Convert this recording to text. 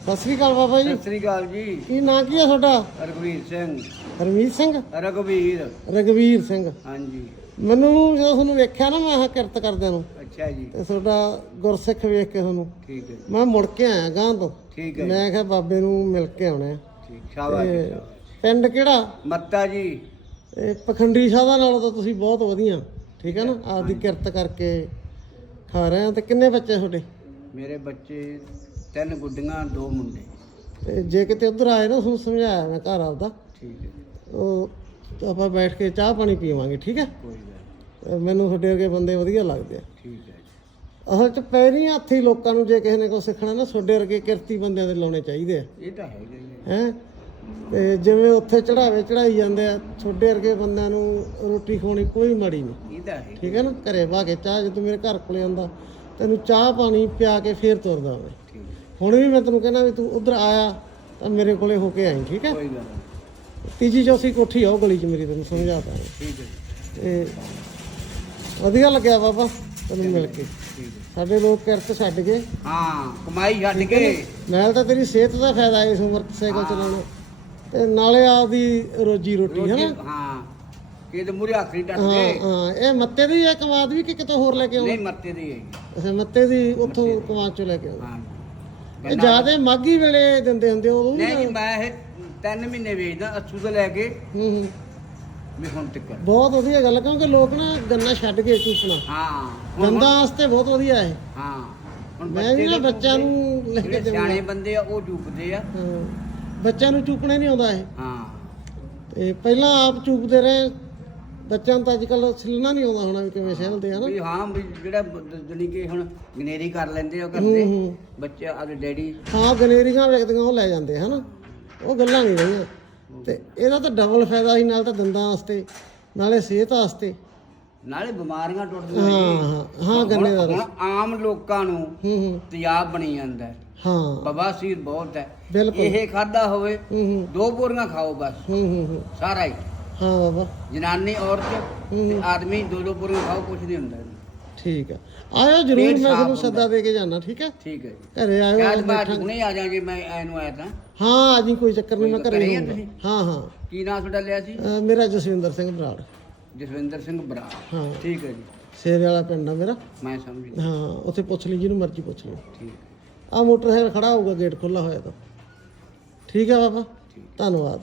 ਸਤਿ ਸ੍ਰੀ ਅਕਾਲ ਬਾਬਾ ਜੀ। ਸਤਿ ਸ੍ਰੀ ਅਕਾਲ ਜੀ। ਕੀ ਨਾਂ ਕੀ ਹੈ ਤੁਹਾਡਾ? ਰਘਵੀਰ ਸਿੰਘ। ਹਰਮੀਤ ਸਿੰਘ? ਰਘਵੀਰ ਰਗਵੀਰ ਸਿੰਘ। ਹਾਂਜੀ। ਮੈਨੂੰ ਜਦੋਂ ਤੁਹਾਨੂੰ ਵੇਖਿਆ ਨਾ ਮੈਂ ਆਹ ਕਿਰਤ ਕਰਦਿਆਂ ਨੂੰ ਅੱਛਾ ਜੀ। ਤੇ ਤੁਹਾਡਾ ਗੁਰਸਿੱਖ ਵੇਖ ਕੇ ਤੁਹਾਨੂੰ ਠੀਕ ਹੈ ਜੀ, ਮੈਂ ਮੁੜ ਕੇ ਆਇਆ ਗਾਂ ਤੋਂ। ਠੀਕ ਹੈ ਜੀ, ਮੈਂ ਕਿਹਾ ਬਾਬੇ ਨੂੰ ਮਿਲ ਕੇ ਆਉਣਾ ਠੀਕ ਸ਼ਾਬਾਸ਼ ਜੀ, ਤੇ ਸ਼ਾਬਾਸ਼। ਪਿੰਡ ਕਿਹੜਾ? ਮੱਤਾ ਜੀ। ਇਹ ਪਖੰਡੀ ਸਾਧਾਂ ਨਾਲੋਂ ਤਾਂ ਤੁਸੀਂ ਬਹੁਤ ਵਧੀਆ। ਠੀਕ ਹੈ ਨਾ? ਆਪਦੀ ਕਿਰਤ ਕਰਕੇ ਖਾ ਰਹੇ ਆ। ਤੇ ਕਿੰਨੇ ਬੱਚੇ ਤੁਹਾਡੇ? ਮੇਰੇ ਬੱਚੇ ਤਿੰਨ ਗੁੱਡੀਆਂ ਦੋ ਮੁੰਡੇ। ਤੇ ਜੇ ਕਿਤੇ ਉਧਰ ਆਏ ਨਾ ਤੁਹਾਨੂੰ ਸਮਝਾਇਆ ਮੈਂ ਘਰ ਆਪਦਾ। ਠੀਕ ਹੈ। ਉਹ ਆਪਾਂ ਬੈਠ ਕੇ ਚਾਹ ਪਾਣੀ ਪੀਵਾਂਗੇ ਠੀਕ ਹੈ? ਕੋਈ ਗੱਲ ਨਹੀਂ, ਤੇ ਮੈਨੂੰ ਤੁਹਾਡੇ ਵਰਗੇ ਬੰਦੇ ਵਧੀਆ ਲੱਗਦੇ ਆ। ਠੀਕ ਹੈ ਜੀ, ਅਸਲ ਚ ਪੈਰੀਂ ਹੱਥੀ ਲੋਕਾਂ ਨੂੰ ਜੇ ਕਿਸੇ ਨੇ ਕੁਛ ਸਿੱਖਣਾ ਨਾ ਤੁਹਾਡੇ ਵਰਗੇ ਕਿਰਤੀ ਬੰਦਿਆਂ ਦੇ ਲਾਉਣੇ ਚਾਹੀਦੇ ਆ। ਇਹ ਤਾਂ ਹੈਗਾ ਹੀ ਹੈ। ਹੈ? ਤੇ ਜਿਵੇਂ ਉੱਥੇ ਚੜਾਵੇ ਚੜਾਈ ਜਾਂਦੇ ਆ ਤੁਹਾਡੇ ਵਰਗੇ ਬੰਦਿਆਂ ਨੂੰ ਰੋਟੀ ਖਵਾਉਣੀ ਕੋਈ ਮਾੜੀ ਨਹੀਂ। ਇਹ ਤਾਂ ਹੈ ਠੀਕ ਹੈ ਨਾ? ਘਰੇ ਬਾ ਕੇ ਚਾਹ ਜੇ ਤੂੰ ਮੇਰੇ ਘਰ ਕੋਲੇ ਆਂਦਾ ਤੈਨੂੰ ਚਾਹ ਪਾਣੀ ਪਿਆ ਕੇ ਫੇਰ ਤੁਰਦਾ ਮੈਂ ਹੁਣ ਵੀ ਮੈਂ ਤੈਨੂੰ ਕਹਿੰਦਾ ਵੀ ਤੂੰ ਉਧਰ ਆਇਆ ਤਾਂ ਮੇਰੇ ਕੋਲੇ ਹੋ ਕੇ ਆਈ ਠੀਕ ਹੈ? ਕੋਈ ਗੱਲ ਨਹੀਂ, ਤੀਜੀ ਚੌਥੀ ਕੋਠੀ ਆ ਉਹ ਗਲੀ 'ਚ ਮੇਰੀ ਤੈਨੂੰ ਸਮਝਾਤਾ ਠੀਕ ਹੈ ਜੀ, ਤੇ ਵਧੀਆ ਲੱਗਿਆ ਬਾਬਾ ਤੈਨੂੰ ਮਿਲ ਕੇ। ਸਾਡੇ ਲੋਕ ਕਿਰਤ ਛੱਡ ਗਏ। ਹਾਂ ਕਮਾਈ ਛੱਡ ਕੇ। ਨਾਲ ਤਾਂ ਤੇਰੀ ਸਿਹਤ ਦਾ ਫਾਇਦਾ ਇਸ ਉਮਰ 'ਚ ਸਾਈਕਲ ਚਲਾਉਣਾ। ਤੇ ਨਾਲੇ ਆਪਦੀ ਰੋਜੀ ਰੋਟੀ ਹੈ ਨਾ ਹਾਂ ਇਹ ਤਾਂ ਮੂਰੇ ਹੱਥ ਨਹੀਂ ਹਾਂ ਹਾਂ ਇਹ ਮੱਤੇ ਦੀ ਹੈ ਕਮਾਦ ਵੀ ਕਿ ਕਿਤੋਂ ਹੋਰ ਲੈ ਕੇ ਆਉਣਾ ਨਹੀਂ ਮੱਤੇ ਦੀ ਹੈਗੀ ਅੱਛਾ ਮੱਤੇ ਦੀ ਉੱਥੋਂ ਕਮਾਦ ਚੋਂ ਲੈ ਕੇ ਆਉਣਾ ਹਾਂ। ਇਹ ਜਿਆਦੇ ਮਾਗੀ ਵੇਲੇ ਦਿੰਦੇ ਹੁੰਦੇ ਉਦੋਂ ਵੀ ਨਹੀਂ ਜੀ ਮੈਂ ਇਹ ਤਿੰਨ ਮਹੀਨੇ ਵੇਚਦਾ ਅੱਛੂ ਤੋਂ ਲੈ ਕੇ। ਹੂੰ ਹੂੰ। ਵੀ ਹੁਣ ਤੱਕ। ਬਹੁਤ ਵਧੀਆ ਗੱਲ ਕਿਉਂਕਿ ਲੋਕ ਨਾ ਗੰਨਾ ਛੱਡ ਕੇ ਚੂਸਣਾ ਹਾਂ ਹੁਣ- ਗੰਦਾ ਵਾਸਤੇ ਬਹੁਤ ਵਧੀਆ ਹੈ ਹਾਂ ਹੁਣ ਮੈਂ ਵੀ ਨਾ ਬੱਚੇ ਬੱਚਿਆਂ ਨੂੰ ਲੈ ਕੇ ਜਿਹੜੇ ਸਿਆਣੇ ਬੰਦੇ ਆ ਉਹ ਚੁੱਕਦੇ ਆ। ਹਾਂ। ਬੱਚਿਆਂ ਨੂੰ ਚੂਕਣੇ ਨਹੀਂ ਆਉਂਦਾ ਇਹ। ਹਾਂ। ਤੇ ਪਹਿਲਾਂ ਆਪ ਚੂਕਦੇ ਰਹੇ। ਬੱਚਿਆਂ ਨੂੰ ਤਾਂ ਅੱਜ ਕੱਲ ਛਿਲਣਾ ਨਹੀਂ ਆਉਂਦਾ ਹੋਣਾ ਵੀ ਕਿਵੇਂ ਛਿਲਦੇ ਹਨਾ ਵੀ ਹਾਂ ਵੀ ਜਿਹੜਾ ਜਣੀ ਕਿ ਹੁਣ ਗਨੇਰੀ ਕਰ ਲੈਂਦੇ ਆ ਉਹ ਕਰਦੇ। ਬੱਚੇ ਆਦੇ ਡੈਡੀ। ਹਾਂ ਗਨੇਰੀਆਂ ਵੇਖਦੀਆਂ ਉਹ ਲੈ ਜਾਂਦੇ ਹਨਾ। ਉਹ ਗੱਲਾਂ ਨਹੀਂ ਰਹੀਆਂ। ਤੇ ਇਹਦਾ ਤਾਂ ਡਬਲ ਫਾਇਦਾ ਸੀ ਨਾਲ ਤਾਂ ਦੰਦਾਂ ਵਾਸਤੇ ਨਾਲੇ ਸਿਹਤ ਵਾਸਤੇ। ਨਾਲੇ ਬਿਮਾਰੀਆਂ ਟੁੱਟਦੀਆਂ ਹਾਂ। ਹਾਂ ਗੰਨੇ ਦਾ ਹੁਣ ਆਮ ਲੋਕਾਂ ਨੂੰ ਹੂੰ ਹੂੰ। ਤਿਆਬ ਬਣੀ ਜਾਂਦਾ ਹੈ। ਹਾਂ। ਬਵਾਸੀਰ ਬਹੁਤ ਹੈ। ਇਹ ਖਾਦਾ ਹੋਵੇ ਦੋ ਬੋਰੀਆਂ ਖਾਓ ਬਸ। ਹੂੰ ਹੂੰ। ਸਾਰਾ ਹੀ। ਹਾਂ ਬਾਬਾ। ਜਨਾਨੀ ਔਰਤ। ਤੇ ਆਦਮੀ ਦੋ ਦੋ ਬੋਰੀਆਂ ਖਾਓ ਕੁਝ ਨਹੀਂ ਹੁੰਦਾ। ਠੀਕ ਆ। ਆਇਓ ਜਰੂਰ ਮੈਂ ਤੁਹਾਨੂੰ। ਸੱਦਾ ਦੇ ਕੇ ਜਾਣਾ ਠੀਕ ਹੈ ਠੀਕ ਹੈ ਜੀ। ਘਰੇ ਆਇਓ ਬਾਅਦ ਬੈਠਾਂਗੇ। ਹੁਣੇ ਆ ਜਾਾਂਗੇ ਮੈਂ ਐਨੂੰ ਆਇਆ ਤਾਂ। ਹਾਂ ਅੱਜ ਹੀ ਕੋਈ ਚੱਕਰ ਨਹੀਂ ਮੈਂ ਘਰੇ ਹੀ ਆ? ਹਾਂ ਹਾਂ। ਕੀ ਨਾਂ ਤੁਹਾਡਾ ਲਿਆ ਸੀ? ਅਹ ਮੇਰਾ ਜਸਵਿੰਦਰ ਸਿੰਘ ਬਰਾੜ। ਜਸਵਿੰਦਰ ਸਿੰਘ ਬਰਾ ਹਾਂ। ਠੀਕ ਹੈ ਜੀ। ਸ਼ੇਰ ਵਾਲਾ ਪਿੰਡ ਆ ਮੇਰਾ। ਮੈਂ ਸਮਝ ਗਿਆ। ਹਾਂ ਉੱਥੇ ਪੁੱਛ ਲਈ ਜਿਹਨੂੰ ਮਰਜ਼ੀ ਪੁੱਛ ਲਈ ਠੀਕ। ਆ ਮੋਟਰਸਾਈਕਲ ਖੜਾ ਹੋਊਗਾ ਗੇਟ ਖੁੱਲਾ ਹੋਇਆ ਤਾਂ। ਠੀਕ ਹੈ ਬਾਬਾ। ਧੰਨਵਾਦ।